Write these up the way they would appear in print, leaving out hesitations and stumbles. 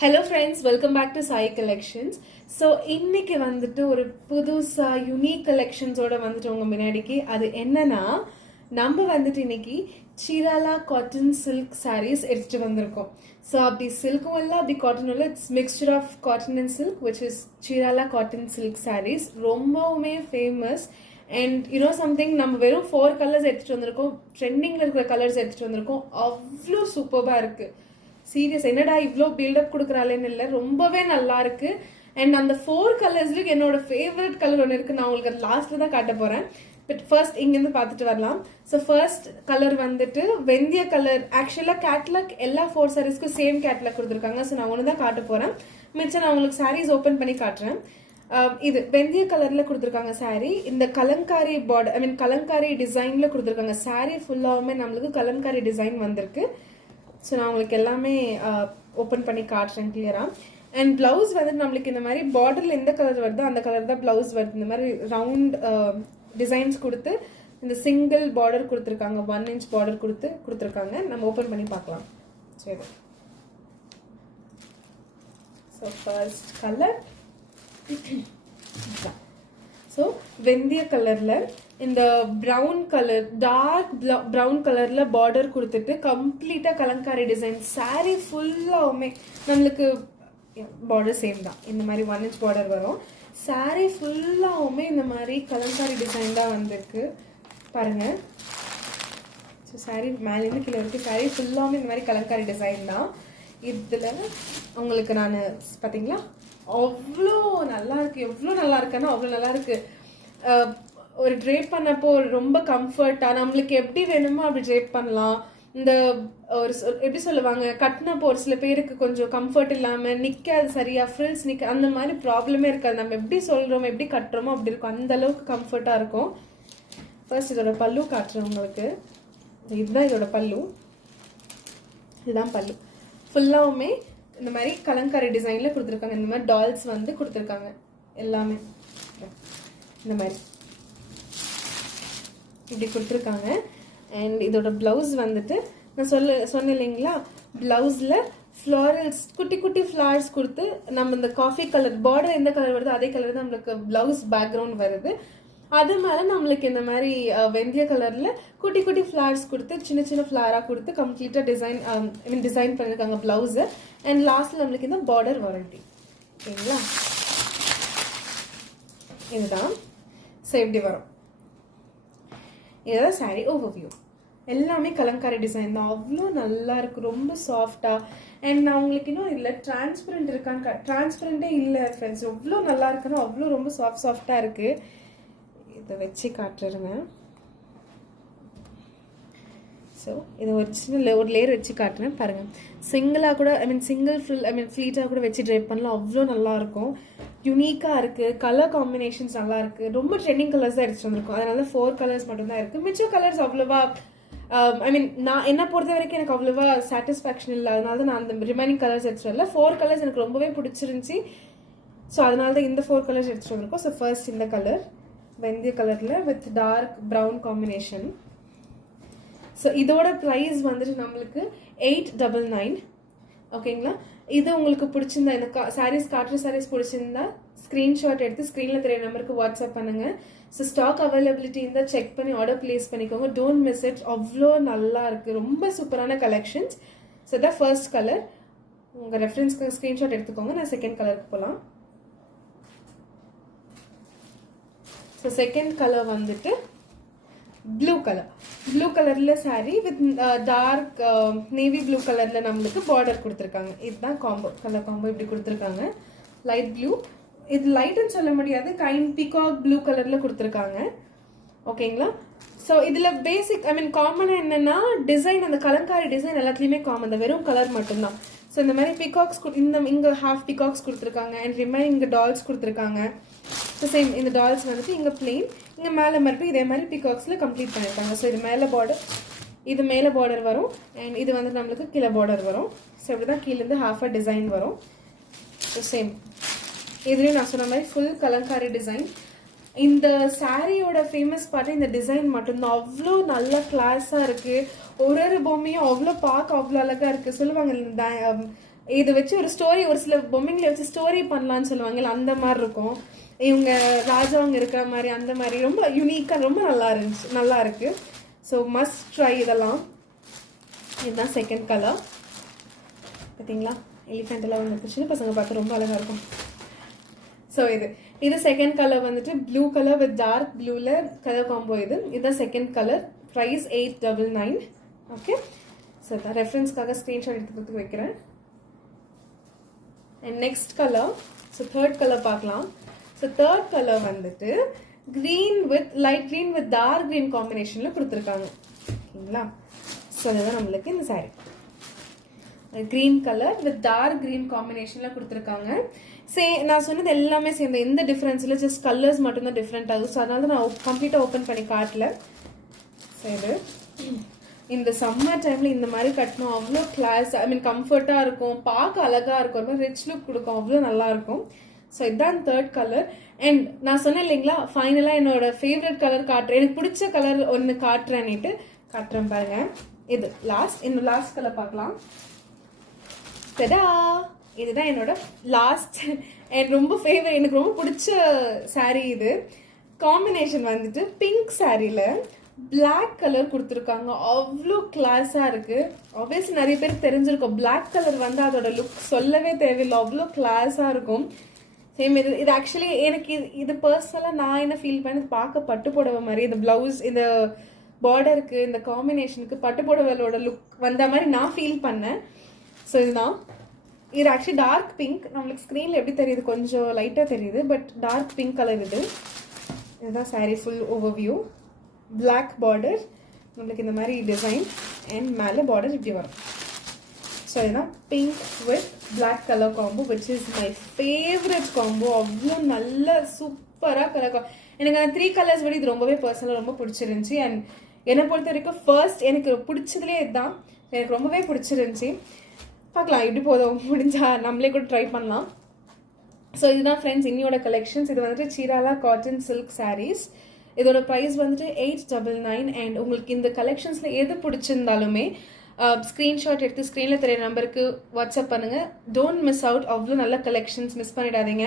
Hello friends, welcome back to Sai collections. So இன்னைக்கு வந்துட்டு ஒரு புதுசாக யூனிக் கலெக்ஷன்ஸோட வந்துட்டு உங்கள் முன்னாடிக்கு. அது என்னன்னா, நம்ம வந்துட்டு இன்னைக்கு சீராலா காட்டன் சில்க் சாரீஸ் எடுத்துட்டு வந்திருக்கோம். ஸோ அப்படி சில்க்கும் இல்லை, அப்படி காட்டனும் இல்லை, it's mixture of cotton and silk, which is Chirala cotton silk saris. ரொம்பவுமே ஃபேமஸ். அண்ட் யூனோ சம்திங், நம்ம வெறும் 4 கலர்ஸ் எடுத்துட்டு வந்திருக்கோம். ட்ரெண்டிங்கில் இருக்கிற கலர்ஸ் எடுத்துட்டு வந்திருக்கோம். அவ்வளோ சூப்பராக இருக்கு. சீரியஸ், என்னடா இவ்வளோ பில்டப் கொடுக்குறாளேன்னு இல்லை, ரொம்பவே நல்லா இருக்கு. அண்ட் அந்த 4 கலர்ஸ்ல என்னோட ஃபேவரட் கலர் ஒன்று இருக்கு. நான் உங்களுக்கு லாஸ்ட்ல தான் காட்ட போறேன். பட் ஃபர்ஸ்ட் இங்கேருந்து பார்த்துட்டு வரலாம். ஸோ ஃபர்ஸ்ட் கலர் வந்துட்டு வெந்தய கலர். ஆக்சுவலாக கேட்லாக் எல்லா 4 சாரீஸ்க்கும் சேம் கேட்லாக் கொடுத்துருக்காங்க. ஸோ நான் ஒன்று தான் காட்ட போறேன். மிச்சம் நான் உங்களுக்கு சாரீஸ் ஓப்பன் பண்ணி காட்டுறேன். இது வெந்தய கலர்ல கொடுத்துருக்காங்க சாரீ. இந்த கலங்காரி பார்டர், ஐ மீன் கலங்காரி டிசைன்ல கொடுத்துருக்காங்க. சாரீ ஃபுல்லாவுமே நம்மளுக்கு கலங்காரி டிசைன் வந்திருக்கு. ஸோ நான் உங்களுக்கு எல்லாமே ஓப்பன் பண்ணி காட்டுறேன் கிளியராக. அண்ட் பிளவுஸ் வந்து நம்மளுக்கு இந்த மாதிரி பார்டரில் எந்த கலர் வருதோ அந்த கலர் தான் பிளவுஸ் வருது. இந்த மாதிரி ரவுண்ட் டிசைன்ஸ் கொடுத்து இந்த சிங்கிள் பார்டர் கொடுத்துருக்காங்க. 1 inch பார்டர் கொடுத்துருக்காங்க. நம்ம ஓப்பன் பண்ணி பார்க்கலாம். சரி, ஸோ ஃபர்ஸ்ட் கலர். ஸோ வெந்தய கலரில் இந்த ப்ரௌன் கலர், டார்க் ப்ரௌன் கலரில் பார்டர் கொடுத்துட்டு கம்ப்ளீட்டாக கலங்காரி டிசைன். சாரீ ஃபுல்லாகவுமே நம்மளுக்கு பார்டர் சேம் தான். இந்த மாதிரி 1 inch பார்டர் வரும். சாரீ ஃபுல்லாகவுமே இந்த மாதிரி கலங்காரி டிசைன் தான் வந்திருக்கு பாருங்கள். ஸோ சாரீ மேலேருந்து கீழே இருக்குது. சாரீ ஃபுல்லாகவுமே இந்த மாதிரி கலங்காரி டிசைன் தான். இதில் உங்களுக்கு நான் பார்த்தீங்களா அவ்வளோ நல்லா இருக்கு. எவ்வளோ நல்லா இருக்குன்னா அவ்வளோ நல்லா இருக்கு. ஒரு ட்ரேப் பண்ணப்போ ரொம்ப கம்ஃபர்ட்டா, நம்மளுக்கு எப்படி வேணுமோ அப்படி ட்ரேப் பண்ணலாம். இந்த ஒரு எப்படி சொல்லுவாங்க, கட்டினப்போ ஒரு சில பேருக்கு கொஞ்சம் கம்ஃபர்ட் இல்லாமல் நிற்காது சரியா, ஃப்ரில்ஸ் நிற்க, அந்த மாதிரி ப்ராப்ளமே இருக்காது. நம்ம எப்படி சொல்கிறோமோ எப்படி கட்டுறோமோ அப்படி இருக்கும். அந்த அளவுக்கு கம்ஃபர்ட்டாக இருக்கும். ஃபர்ஸ்ட் இதோட பல்லு காட்டுறேன் உங்களுக்கு. இதுதான் இதோட பல்லு. இதுதான் பல்லு. ஃபுல்லாவுமே இந்த மாதிரி கலங்காரி டிசைனில் கொடுத்துருக்காங்க. இந்த மாதிரி டால்ஸ் வந்து கொடுத்துருக்காங்க எல்லாமே. இந்த மாதிரி இப்படி கொடுத்துருக்காங்க. அண்ட் இதோட பிளவுஸ் வந்துட்டு நான் சொன்னேன் இல்லைங்களா, பிளவுஸில் ஃப்ளாரல்ஸ், குட்டி குட்டி ஃப்ளவர்ஸ் கொடுத்து நம்ம இந்த காஃபி கலர் பார்டர் எந்த கலர் வருதோ அதே கலர் தான் நம்மளுக்கு பிளவுஸ் பேக்ரவுண்ட் வருது. அது மேலே நம்மளுக்கு இந்த மாதிரி வெந்தய கலரில் குட்டி குட்டி ஃப்ளவர்ஸ் கொடுத்து சின்ன சின்ன ஃப்ளவராக கொடுத்து கம்ப்ளீட்டாக டிசைன் டிசைன் பண்ணியிருக்காங்க ப்ளவுஸு. அண்ட் லாஸ்ட்டில் நம்மளுக்கு இந்த பார்டர் வாரண்டி. ஓகேங்களா, இதுதான். ஸோ எப்படி வரும், இதுதான் சாரீ ஓவர்வியூ. எல்லாமே கலங்காரி டிசைன் தான். அவ்வளோ நல்லா இருக்கு, ரொம்ப சாஃப்டாக. அண்ட் நான் உங்களுக்கு இன்னும் இல்லை டிரான்ஸ்பரண்ட் இருக்கான்னு, டிரான்ஸ்பரண்டே இல்லை ஃப்ரெண்ட்ஸ். எவ்வளோ நல்லா இருக்குன்னா அவ்வளோ ரொம்ப சாஃப்டாக இருக்கு. இதை வச்சு காட்டுறேங்க. ஸோ இதை ஒரு சின்ன ஒரு லேயர் வச்சு காட்டுறேன் பாருங்கள். சிங்கிளாக கூட, ஐ மீன் சிங்கிள் ஃப்ளீட்டாக கூட வச்சு ட்ரைப் பண்ணலாம். அவ்வளோ நல்லாயிருக்கும். யூனிக்காக இருக்குது. கலர் காம்பினேஷன்ஸ் நல்லா இருக்குது. ரொம்ப ட்ரெண்டிங் கலர்ஸ் தான் எடுத்துகிட்டு வந்திருக்கும். அதனால 4 கலர்ஸ் மட்டும்தான் இருக்குது. மிச்சம் கலர்ஸ் அவ்வளோவா ஐ மீன் நான் என்னை பொறுத்த வரைக்கும் எனக்கு அவ்வளோவா சாட்டிஸ்ஃபேக்ஷன் இல்லை. அதனால தான் நான் அந்த ரிமைனிங் கலர்ஸ் எடுத்துகிட்டு வரல. 4 கலர்ஸ் எனக்கு ரொம்பவே பிடிச்சிருந்துச்சி. ஸோ அதனால தான் இந்த 4 கலர்ஸ் எடுத்துகிட்டு வந்திருக்கோம். ஸோ ஃபர்ஸ்ட் இந்த கலர் வெந்தய கலரில் with dark brown combination. So இதோட ப்ரைஸ் வந்துட்டு நம்மளுக்கு 899. ஓகேங்களா, இது உங்களுக்கு பிடிச்சிருந்தா, இந்த சாரீஸ் காட்டுற சாரீஸ் பிடிச்சிருந்தா ஸ்க்ரீன்ஷாட் எடுத்து ஸ்க்ரீனில் தெரிய நம்பருக்கு வாட்ஸ்அப் பண்ணுங்கள். ஸோ ஸ்டாக் அவைலபிலிட்டி இருந்தால் செக் பண்ணி ஆர்டர் பிளேஸ் பண்ணிக்கோங்க. Don't miss it. அவ்வளோ நல்லா இருக்குது. ரொம்ப சூப்பரான கலெக்ஷன்ஸ். ஸோ இதான் ஃபர்ஸ்ட் கலர். உங்கள் ரெஃபரன்ஸ்க்கு ஸ்க்ரீன்ஷாட் எடுத்துக்கோங்க. நான் செகண்ட் கலருக்கு போகலாம். ஸோ செகண்ட் கலர் வந்துட்டு ப்ளூ கலர். ப்ளூ கலரில் sari with dark navy blue கலரில் நம்மளுக்கு பார்டர் கொடுத்துருக்காங்க. இதுதான் காம்போ, கலர் காம்போ இப்படி கொடுத்துருக்காங்க. லைட் ப்ளூ, இது லைட்டுன்னு சொல்ல முடியாது, கைண்ட் பீகாக் ப்ளூ கலரில் கொடுத்துருக்காங்க. ஓகேங்களா, ஸோ இதில் பேசிக், ஐ மீன் காமனாக என்னென்னா டிசைன், அந்த கலங்காரி டிசைன் எல்லாத்துலேயுமே காமன். அந்த வெறும் கலர் மட்டும்தான். ஸோ இந்த மாதிரி பிகாக்ஸ் இங்கே ஹாஃப் பிகாக்ஸ் கொடுத்துருக்காங்க. அண்ட் ரிமைனிங் இங்கே டால்ஸ் கொடுத்துருக்காங்க. ஸோ சேம் இந்த டால்ஸ் வந்துட்டு இங்கே பிளெயின், இங்கே மேலே மறுபடியும் இதே மாதிரி பிகாக்ஸில் கம்ப்ளீட் பண்ணியிருக்காங்க. ஸோ இது மேலே பார்டர், இது மேலே பார்டர் வரும். அண்ட் இது வந்து நம்மளுக்கு கீழே பார்டர் வரும். ஸோ இப்படி தான் கீழேருந்து ஹாஃபாக டிசைன் வரும். ஸோ சேம் இதுலேயும் நான் சொன்ன மாதிரி ஃபுல் கலங்காரி டிசைன். இந்த சாரியோட ஃபேமஸ் பார்த்து இந்த டிசைன் மட்டும்தான். அவ்வளோ நல்ல கிளாஸாக இருக்குது. ஒரு பொம்மையும் அவ்வளோ பார்க்க அவ்வளோ அழகாக இருக்குது. சொல்லுவாங்க இந்த இது வச்சு ஒரு ஸ்டோரி, ஒரு சில பொம்மைங்களை வச்சு ஸ்டோரி பண்ணலான்னு சொல்லுவாங்கல்ல, அந்த மாதிரி இருக்கும். இவங்க ராஜாவங்க இருக்கிற மாதிரி அந்த மாதிரி ரொம்ப யூனிக்காக ரொம்ப நல்லா இருக்கு. ஸோ மஸ்ட் ட்ரை இதெல்லாம். இதுதான் செகண்ட் கலர். பார்த்தீங்களா, எலிஃபெண்ட் எல்லாம் வந்து சின்ன பசங்க பார்த்து ரொம்ப அழகாக இருக்கும். ஸோ இது செகண்ட் கலர் வந்துட்டு ப்ளூ கலர் வித் டார்க் ப்ளூவில் கலர் காம்போ. இதுதான் second colour. Price 899. Okay, so இதான் ரெஃபரன்ஸ்க்காக ஸ்க்ரீன்ஷாட் எடுத்துக்கிறதுக்கு வைக்கிறேன். And next colour, so third colour பார்க்கலாம். ஸோ தேர்ட் கலர் வந்துட்டு green with light green with dark green காம்பினேஷனில் கொடுத்துருக்காங்க. ஓகேங்களா, ஸோ அதுதான் நம்மளுக்கு இந்த sari. Green colour with dark green காம்பினேஷனில் கொடுத்துருக்காங்க. நான் சொன்னது எல்லாமே சேர்ந்து எந்த டிஃப்ரென்ஸ் இல்லை, ஜஸ்ட் கலர்ஸ் மட்டும்தான் டிஃப்ரெண்ட் ஆகுது. ஸோ அதனால தான் நான் கம்ப்ளீட்டாக ஓப்பன் பண்ணி காட்டல. சரி, இந்த சம்மர் டைமில் இந்த மாதிரி கட்டணும், அவ்வளோ கிளாஸ், ஐ மீன் கம்ஃபர்ட்டாக இருக்கும், பார்க்க அழகாக இருக்கும், ரொம்ப ரிச் லுக் கொடுக்கும், அவ்வளோ நல்லாயிருக்கும். ஸோ இதுதான் தேர்ட் கலர். அண்ட் நான் சொன்னேன் இல்லைங்களா, ஃபைனலாக என்னோட ஃபேவரட் கலர் காட்டுறேன், எனக்கு பிடிச்ச கலர் ஒன்று காட்டுறேன்னுட்டு காட்டுறேன் பாருங்க. இது இன்னும் லாஸ்ட் கலர் பார்க்கலாம். தடா, இதுதான் என்னோட லாஸ்ட் அண்ட் ரொம்ப ஃபேவரட், எனக்கு ரொம்ப பிடிச்ச சாரீ. இது காம்பினேஷன் வந்துட்டு பிங்க் சாரியில் பிளாக் கலர் கொடுத்துருக்காங்க, அவ்வளோ கிளாஸாக இருக்குது. ஆப்வியஸ்லி நிறைய பேருக்கு தெரிஞ்சிருக்கும், பிளாக் கலர் வந்து அதோட லுக் சொல்லவே தேவையில்லை, அவ்வளோ கிளாஸாக இருக்கும். சேம் இது ஆக்சுவலி எனக்கு இது பர்சனலாக நான் என்ன ஃபீல் பண்ணி பார்க்க பட்டு புடவை மாதிரி, இந்த ப்ளவுஸ் இந்த பார்டருக்கு இந்த காம்பினேஷனுக்கு பட்டு புடவையோட லுக் வந்த மாதிரி நான் ஃபீல் பண்ணேன். ஸோ இதுதான். இது ஆக்சுவலி டார்க் பிங்க், நம்மளுக்கு ஸ்க்ரீனில் எப்படி தெரியுது, கொஞ்சம் லைட்டாக தெரியுது, பட் டார்க் பிங்க் கலர் இதுதான் sari full overview. Black border, நம்மளுக்கு இந்த மாதிரி டிசைன், அண்ட் மேலே பார்டர் இப்படி வரும். ஸோ இதுதான் pink with black colour combo, which is my favourite combo. அவ்வளோ நல்ல சூப்பராக கலர் எனக்கு அந்த 3 கலர்ஸ் விட இது ரொம்பவே பர்சனலாக ரொம்ப பிடிச்சிருந்துச்சி. அண்ட் என்னை பொறுத்த வரைக்கும் ஃபர்ஸ்ட் எனக்கு பிடிச்சதுலேயே இதுதான், எனக்கு ரொம்பவே பிடிச்சிருந்துச்சி. பார்க்கலாம் எப்படி போதும், முடிஞ்சா நம்மளே கூட ட்ரை பண்ணலாம். ஸோ இதுதான் ஃப்ரெண்ட்ஸ் இன்னியோட கலெக்ஷன்ஸ். இது வந்துட்டு சீராலா காட்டன் சில்க் சாரீஸ். இதோட ப்ரைஸ் வந்துட்டு 899. அண்ட் உங்களுக்கு இந்த கலெக்ஷன்ஸில் எது பிடிச்சிருந்தாலுமே ஸ்க்ரீன்ஷாட் எடுத்து ஸ்க்ரீனில் தெரிய நம்பருக்கு வாட்ஸ்அப் பண்ணுங்கள். டோன்ட் மிஸ் அவுட், அவ்வளோ நல்ல கலெக்ஷன்ஸ், மிஸ் பண்ணிடாதீங்க.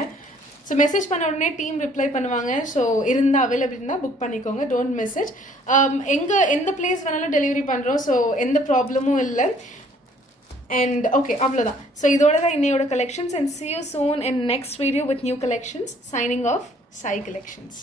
ஸோ மெசேஜ் பண்ண உடனே டீம் ரிப்ளை பண்ணுவாங்க. ஸோ இருந்தால் அவைலபிள் இருந்தால் புக் பண்ணிக்கோங்க, டோன்ட் மிஸ் இட். எந்த பிளேஸ் வேணாலும் டெலிவரி பண்ணுறோம், ஸோ எந்த ப்ராப்ளமும் இல்லை. And okay, அவ்வளோதான். ஸோ இதோட தான் இன்னையோட collections. And see you soon in next video with new collections. Signing off, Sai Collections.